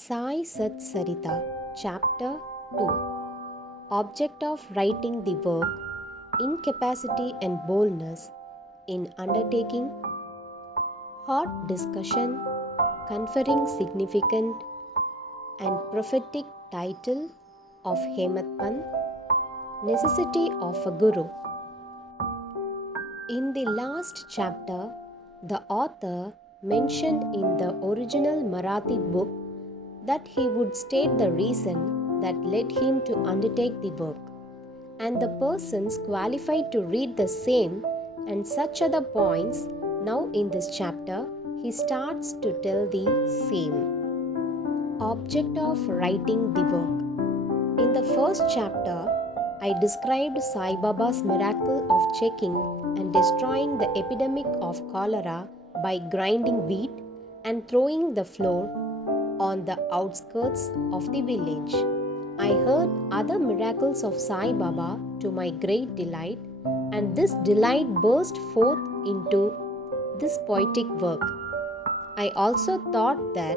SATCHARITA, Chapter 2. Object of writing the work: incapacity and boldness in undertaking, hot discussion, conferring significant and prophetic title of Hemat Pant, necessity of a guru. In the last chapter, the author mentioned in the original Marathi book that he would state the reason that led him to undertake the work, and the persons qualified to read the same and such other points. Now in this chapter, he starts to tell the same. Object of writing the work. In the first chapter, I described Sai Baba's miracle of checking and destroying the epidemic of cholera by grinding wheat and throwing the flour on the outskirts of the village. I heard other miracles of Sai Baba to my great delight, and this delight burst forth into this poetic work. I also thought that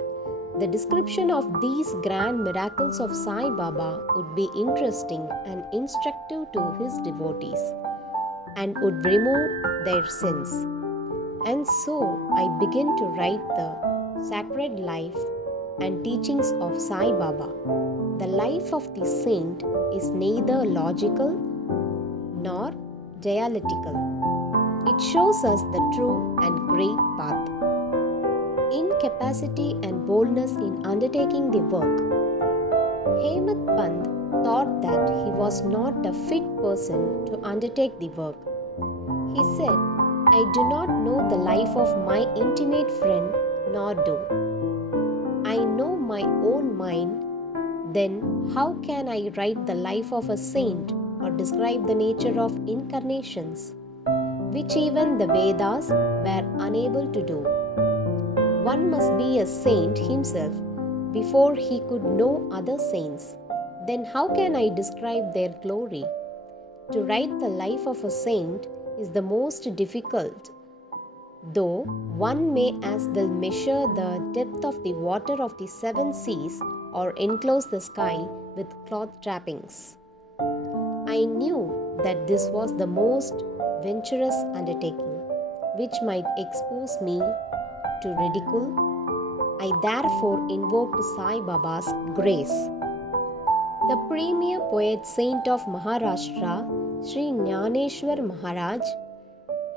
the description of these grand miracles of Sai Baba would be interesting and instructive to his devotees and would remove their sins. And so I began to write the sacred life and teachings of Sai Baba. The life of the saint is neither logical nor dialectical. It shows us the true and great path. Incapacity and boldness in undertaking the work. Hemat Pant thought that he was not a fit person to undertake the work. He said, "I do not know the life of my intimate friend, nor do I know my own mind. Then how can I write the life of a saint or describe the nature of incarnations, which even the Vedas were unable to do? One must be a saint himself before he could know other saints. Then how can I describe their glory? To write the life of a saint is the most difficult, though one may as well measure the depth of the water of the seven seas or enclose the sky with cloth trappings. I knew that this was the most venturous undertaking, which might expose me to ridicule. I therefore invoked Sai Baba's grace." The premier poet saint of Maharashtra, Sri Jnaneshwar Maharaj,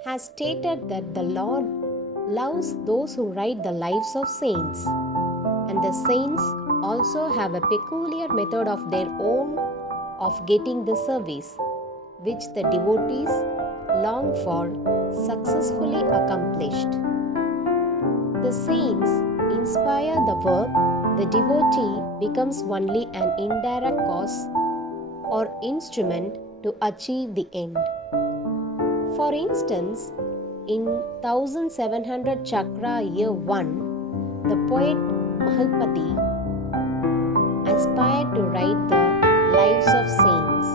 has stated that the Lord loves those who write the lives of saints, and the saints also have a peculiar method of their own of getting the service, which the devotees long for, successfully accomplished. The saints inspire the work, the devotee becomes only an indirect cause or instrument to achieve the end. For instance, in 1700 Chakra year 1, the poet Mahalpati aspired to write the lives of saints.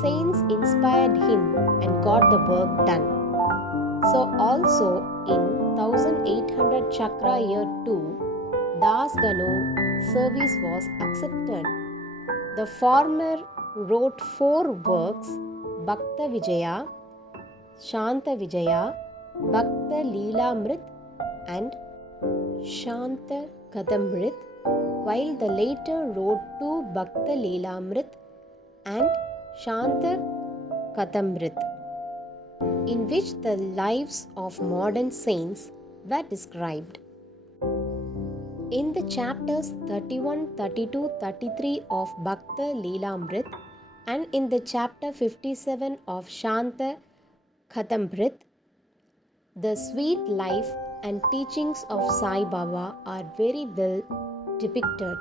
Saints inspired him and got the work done. So also in 1800 Chakra year 2, Das Ganu service was accepted. The former wrote 4 works: Bhakta Vijaya, Shanta Vijaya, Bhakta Leelamrit and Shanta Kadamrit, while the later wrote 2 Bhakta Leelamrit and Shanta Kadamrit, in which the lives of modern saints were described. In the chapters 31, 32, 33 of Bhakta Leelamrit and in the chapter 57 of Shanta Kadamrit, the sweet life and teachings of Sai Baba are very well depicted.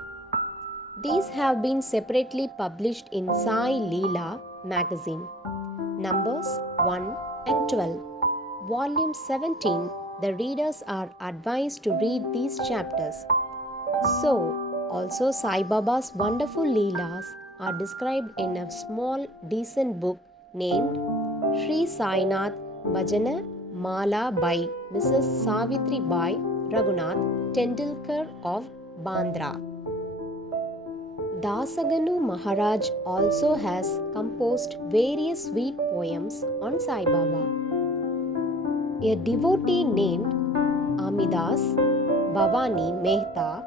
These have been separately published in Sai Leela magazine, numbers 1 and 12. Volume 17, the readers are advised to read these chapters. So, also Sai Baba's wonderful Leelas are described in a small decent book named Sri Sainath Bhajana Mala by Mrs. Savitri Bai Raghunath Tendulkar of Bandra. Dasaganu Maharaj also has composed various sweet poems on Sai Baba. A devotee named Amidas Bhavani Mehta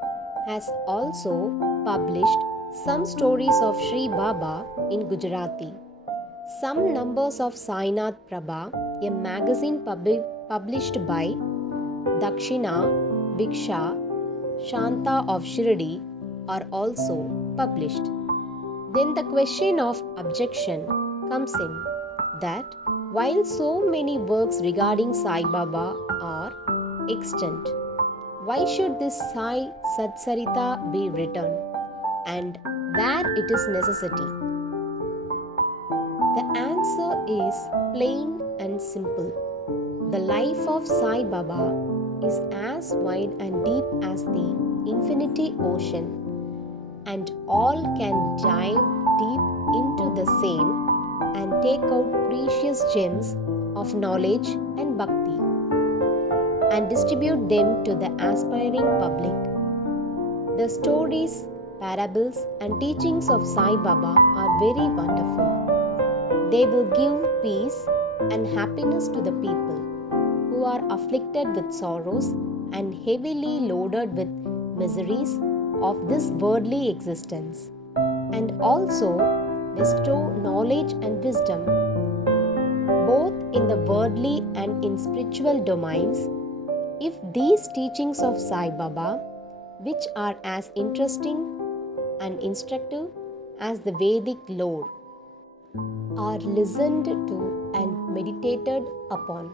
has also published some stories of Sri Baba in Gujarati. Some numbers of Sainath Prabha, a magazine published by Dakshina, Bhiksha, Shanta of Shirdi, are also published. Then the question of objection comes in that while so many works regarding Sai Baba are extant, why should this Sai SATCHARITA be written, and where it is necessity? The answer is plain and simple. The life of Sai Baba is as wide and deep as the infinity ocean, and all can dive deep into the same and take out precious gems of knowledge and bhakti and distribute them to the aspiring public. The stories, parables, and teachings of Sai Baba are very wonderful. They will give peace and happiness to the people who are afflicted with sorrows and heavily loaded with miseries of this worldly existence, and also bestow knowledge and wisdom both in the worldly and in spiritual domains. If these teachings of Sai Baba, which are as interesting and instructive as the Vedic lore, are listened to and meditated upon,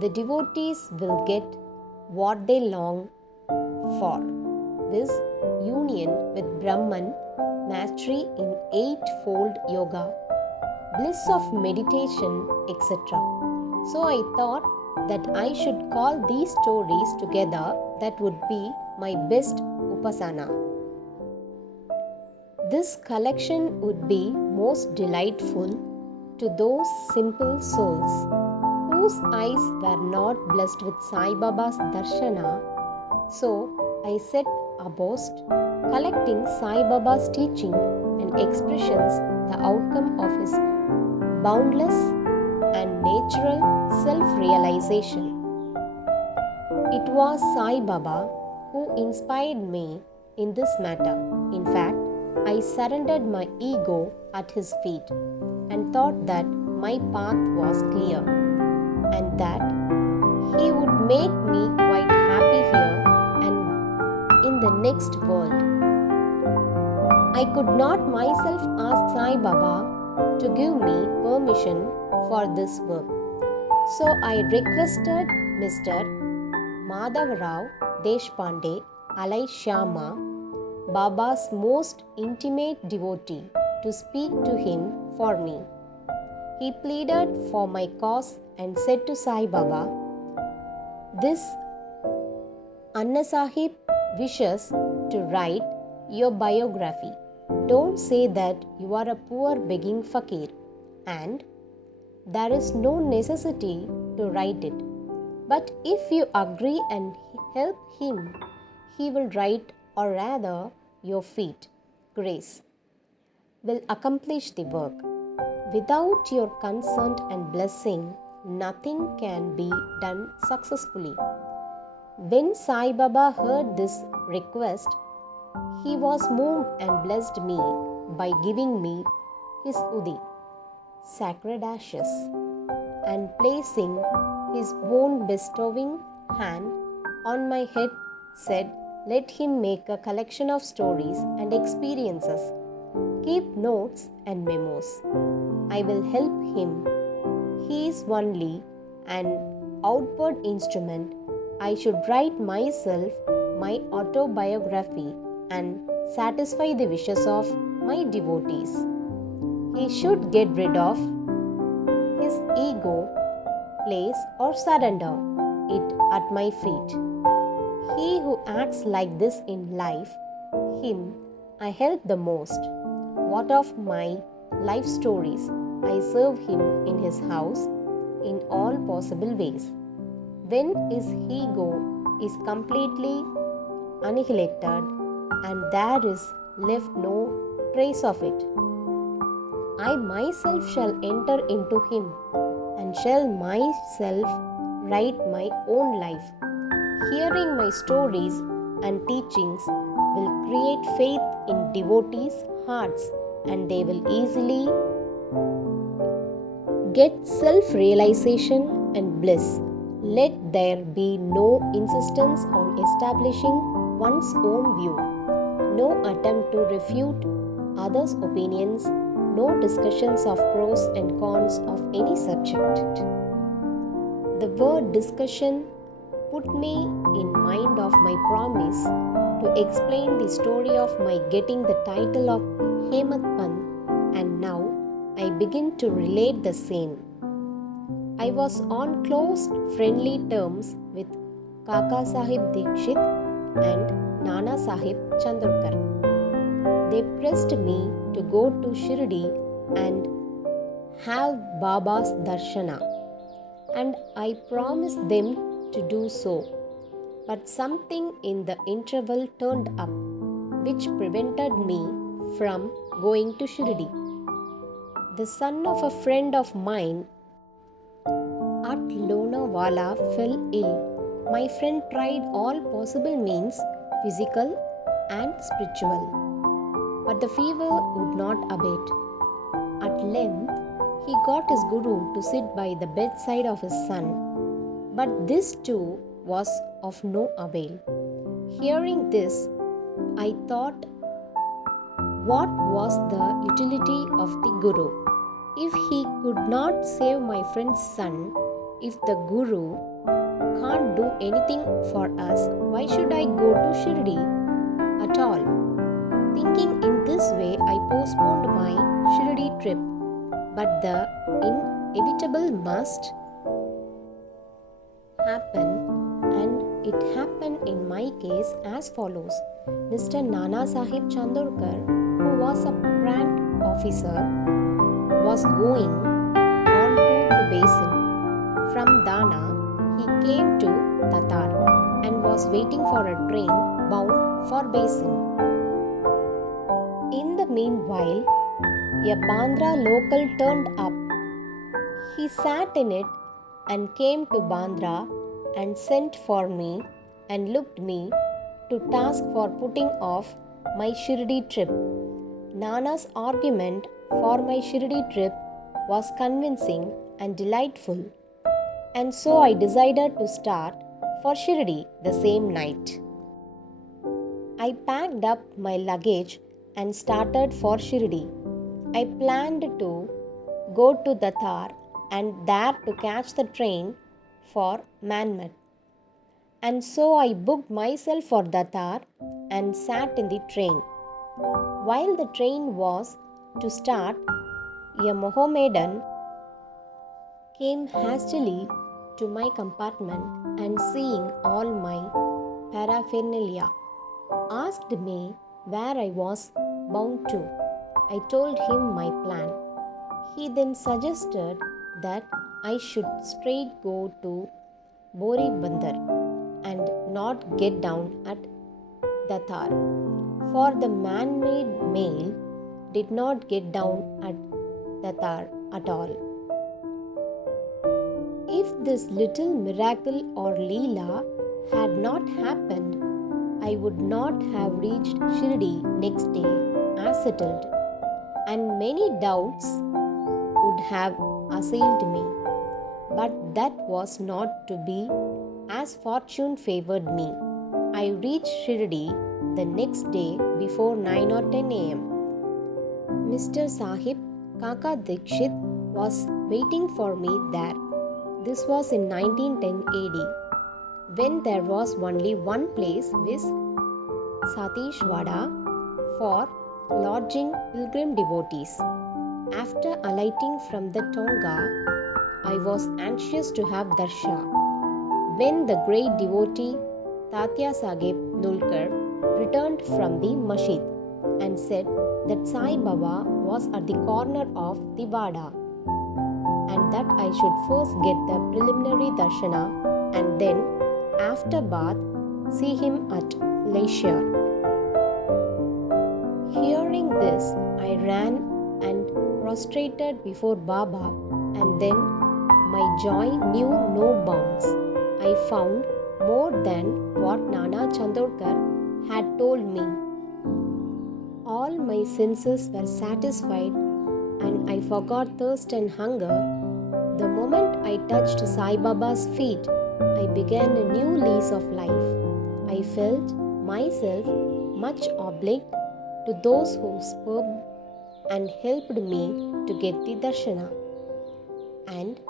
the devotees will get what they long for, viz. Union with Brahman, mastery in eightfold yoga, bliss of meditation, etc. So I thought that I should call these stories together. That would be my best upasana. This collection would be most delightful to those simple souls whose eyes were not blessed with Sai Baba's darshana. So I set about collecting Sai Baba's teaching and expressions, the outcome of his boundless and natural self-realization. It was Sai Baba who inspired me in this matter. In fact, I surrendered my ego at his feet and thought that my path was clear and that he would make me quite happy here and in the next world. I could not myself ask Sai Baba to give me permission for this work. So I requested Mr. Madhavrao Deshpande Alai Shyama, Baba's most intimate devotee, to speak to him for me. He pleaded for my cause and said to Sai Baba, "This Anna Sahib wishes to write your biography. Don't say that you are a poor begging fakir, and there is no necessity to write it. But if you agree and help him, he will write, or rather, your feet, grace, will accomplish the work. Without your consent and blessing, nothing can be done successfully." When Sai Baba heard this request, he was moved and blessed me by giving me his udi, sacred ashes, and placing his own bestowing hand on my head, said, "Let him make a collection of stories and experiences. Keep notes and memos. I will help him. He is only an outward instrument. I should write myself my autobiography and satisfy the wishes of my devotees. He should get rid of his ego, place, or surrender it at my feet. He who acts like this in life, him I help the most. What of my life stories? I serve him in his house in all possible ways. When his ego is completely annihilated, and there is left no trace of it. I myself shall enter into him, and shall myself write my own life. Hearing my stories and teachings will create faith in devotees' hearts, and they will easily get self-realization and bliss. Let there be no insistence on establishing one's own view, no attempt to refute others' opinions, no discussions of pros and cons of any subject. The word discussion put me in mind of my promise to explain the story of my getting the title of Hemat Pant, and now I begin to relate the same. I was on close friendly terms with Kaka Sahib Dikshit and Nana Sahib Chandorkar. They pressed me to go to Shirdi and have Baba's darshana, and I promised them to do so. But something in the interval turned up which prevented me from going to Shirdi. The son of a friend of mine at Lonavala fell ill. My friend tried all possible means, physical and spiritual, but the fever would not abate. At length, he got his guru to sit by the bedside of his son, but this too was of no avail. Hearing this, I thought, what was the utility of the guru? If he could not save my friend's son, if the guru can't do anything for us, why should I go to Shirdi at all? Thinking in this way, I postponed my Shirdi trip, but the inevitable must happen, and it happened in my case as follows. Mr. Nana Sahib Chandorkar, who was a plant officer, was going on to Basin. From Dana, he came to Tatar and was waiting for a train bound for Basin. In the meanwhile, a Bandra local turned up. He sat in it and came to Bandra and sent for me and looked me to task for putting off my Shirdi trip. Nana's argument for my Shirdi trip was convincing and delightful, and so I decided to start for Shirdi the same night. I packed up my luggage and started for Shirdi. I planned to go to Datar and there to catch the train for Manmat. And so I booked myself for Datar and sat in the train. While the train was to start, a Mohammedan came hastily to my compartment and, seeing all my paraphernalia, asked me where I was bound to. I told him my plan. He then suggested that I should straight go to Boribandar and not get down at Datar, for the man-made mail did not get down at Datar at all. If this little miracle or Leela had not happened, I would not have reached Shirdi next day as settled, and many doubts would have assailed me. But that was not to be, as fortune favored me. I reached Shirdi the next day before 9 or 10 a.m. Mr. Sahib Kaka Dikshit was waiting for me there. This was in 1910 AD, when there was only one place with SATCHARITA for lodging pilgrim devotees. After alighting from the Tonga, I was anxious to have darsha, when the great devotee Tatya Sahib Nulkar returned from the masjid and said that Sai Baba was at the corner of the Vada, and that I should first get the preliminary darshana and then, after bath, see him at leisure. Hearing this, I ran and prostrated before Baba, and then my joy knew no bounds. I found more than what Nana Chandorkar had told me. All my senses were satisfied, and I forgot thirst and hunger. The moment I touched Sai Baba's feet, I began a new lease of life. I felt myself much obliged to those who spoke and helped me to get the darshana, and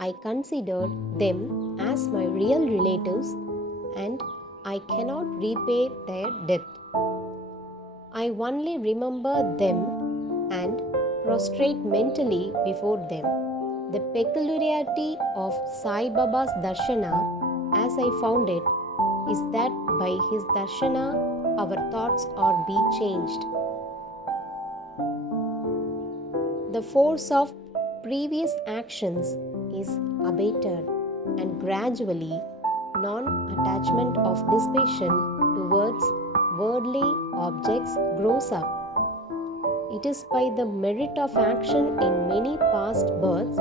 I considered them as my real relatives, and I cannot repay their debt. I only remember them and prostrate mentally before them. The peculiarity of Sai Baba's darshana, as I found it, is that by his darshana our thoughts are be changed. The force of previous actions is abated, and gradually non-attachment of dissipation towards worldly objects grows up. It is by the merit of action in many past births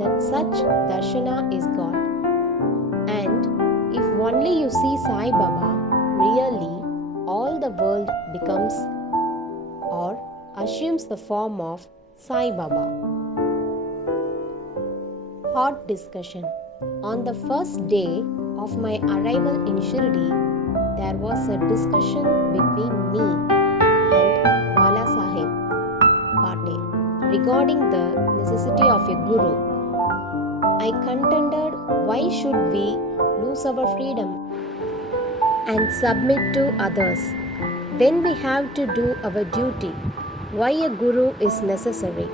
that such darshana is got. And if only you see Sai Baba, really all the world becomes or assumes the form of Sai Baba. Hot discussion. On the first day of my arrival in SHRI, there was a discussion between me and Wala Sahib Bate regarding the necessity of a guru. I contended, why should we lose our freedom and submit to others when we have to do our duty? Why a guru is necessary?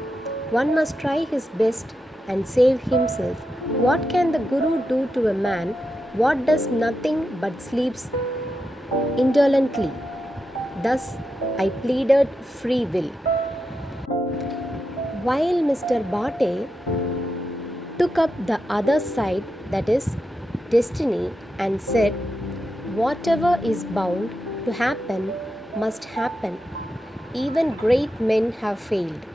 One must try his best and save himself. What can the guru do to a man what does nothing but sleeps indolently? Thus I pleaded free will. While Mr. Bate took up the other side, that is, destiny, and said, whatever is bound to happen must happen. Even great men have failed.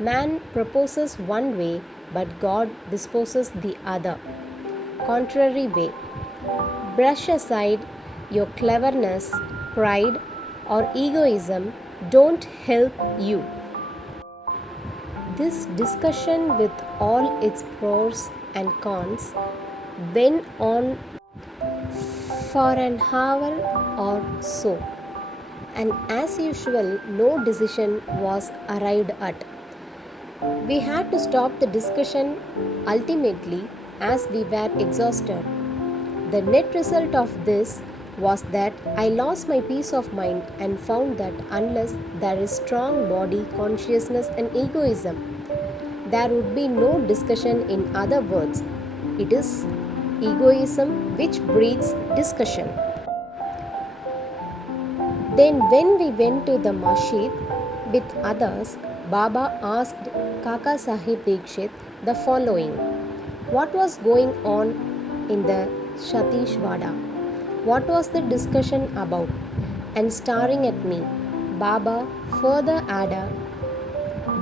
Man proposes one way, but God disposes the other, contrary way. Brush aside your cleverness, pride, or egoism don't help you. This discussion, with all its pros and cons, went on for an hour or so, and as usual, no decision was arrived at. We had to stop the discussion ultimately as we were exhausted. The net result of this was that I lost my peace of mind and found that unless there is strong body consciousness and egoism, there would be no discussion. In other words, it is egoism which breeds discussion. Then when we went to the masjid with others, Baba asked Kaka Sahib Dikshit the following: what was going on in the Satish Vada? What was the discussion about? And staring at me, Baba further added,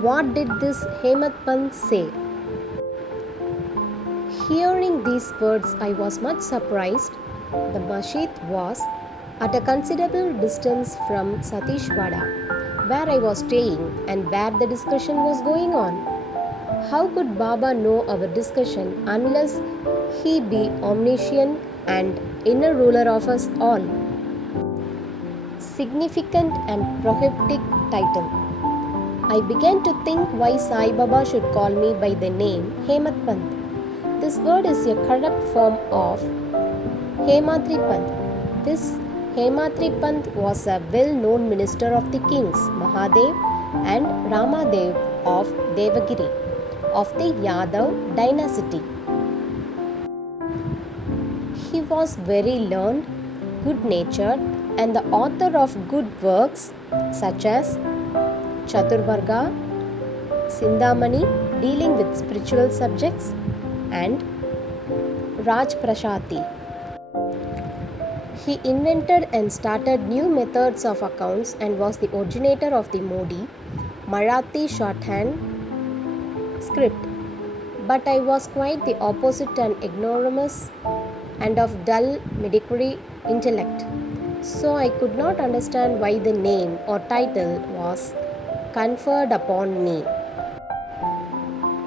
what did this Hemant Pant say? Hearing these words, I was much surprised. The masjid was at a considerable distance from Satish Vada, where I was staying and where the discussion was going on. How could Baba know our discussion unless he be omniscient and inner ruler of us all? Significant and prohibitive title. I began to think why Sai Baba should call me by the name Hemant Pant. This word is a corrupt form of Hematri Pant. This Hematri Pant was a well-known minister of the kings Mahadev and Ramadev of Devagiri of the Yadav dynasty. He was very learned, good-natured, and the author of good works such as Chaturvarga, Sindhamani dealing with spiritual subjects, and Raj Prashati. He invented and started new methods of accounts and was the originator of the Modi Marathi shorthand script. But I was quite the opposite and ignoramus and of dull mediocre intellect. So I could not understand why the name or title was conferred upon me.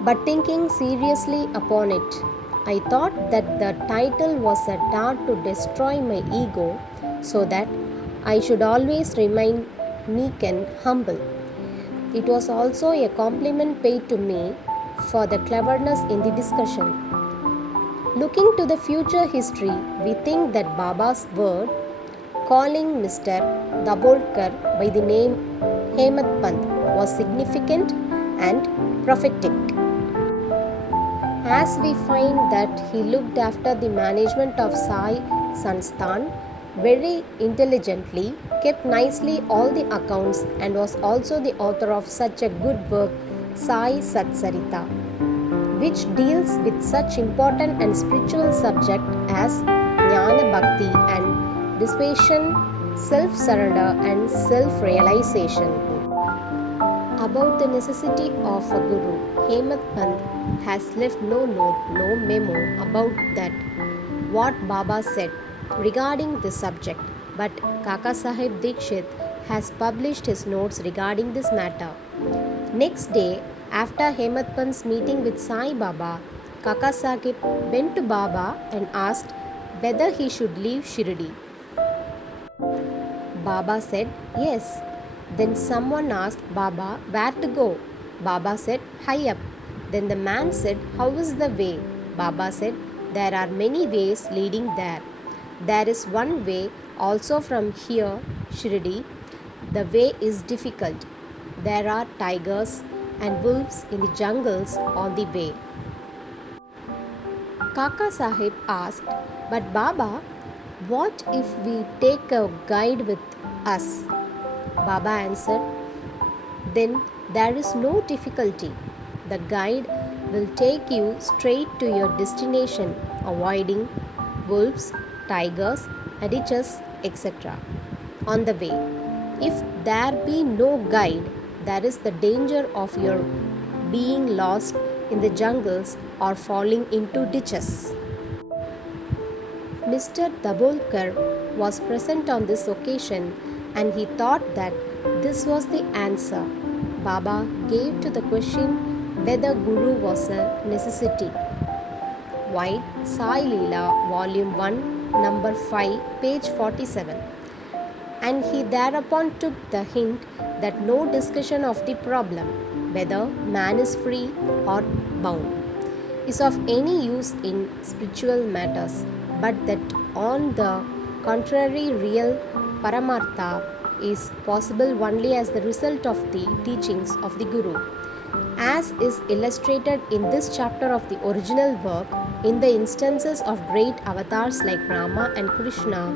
But thinking seriously upon it, I thought that the title was a dart to destroy my ego so that I should always remain meek and humble. It was also a compliment paid to me for the cleverness in the discussion. Looking to the future history, we think that Baba's word calling Mr. Dabolkar by the name Hemat Pant was significant and prophetic, as we find that he looked after the management of SAI Sansthan very intelligently, kept nicely all the accounts, and was also the author of such a good work, SAI SATCHARITA, which deals with such important and spiritual subject as Jnana Bhakti and dissipation, self-surrender and self-realization. About the necessity of a guru, Hemat Pant has left no note, no memo about that what Baba said regarding this subject, but Kaka Sahib Dikshit has published his notes regarding this matter. Next day, after Hemat Pant's meeting with Sai Baba, Kaka Sahib went to Baba and asked whether he should leave Shirdi. Baba said yes. Then someone asked Baba where to go. Baba said high up. Then the man said, how is the way? Baba said, there are many ways leading there. There is one way also from here, Shirdi. The way is difficult. There are tigers and wolves in the jungles on the way. Kaka Sahib asked, but Baba, what if we take a guide with us? Baba answered, then there is no difficulty. The guide will take you straight to your destination, avoiding wolves, tigers, ditches, etc. on the way. If there be no guide, there is the danger of your being lost in the jungles or falling into ditches. Mr. Dabolkar was present on this occasion, and he thought that this was the answer Baba gave to the question whether Guru was a necessity. White, Sai Leela, Volume 1, Number 5, page 47. And he thereupon took the hint that no discussion of the problem, whether man is free or bound, is of any use in spiritual matters, but that on the contrary, real Paramartha is possible only as the result of the teachings of the Guru, as is illustrated in this chapter of the original work in the instances of great avatars like Rama and Krishna,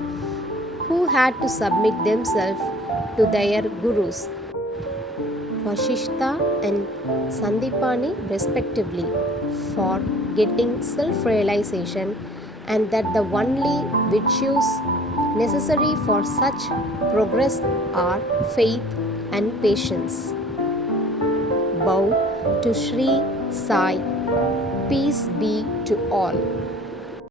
who had to submit themselves to their Gurus, Vashishta and Sandipani respectively, for getting self-realization, and that the only virtues necessary for such progress are faith and patience. Bow to Shri Sai. Peace be to all.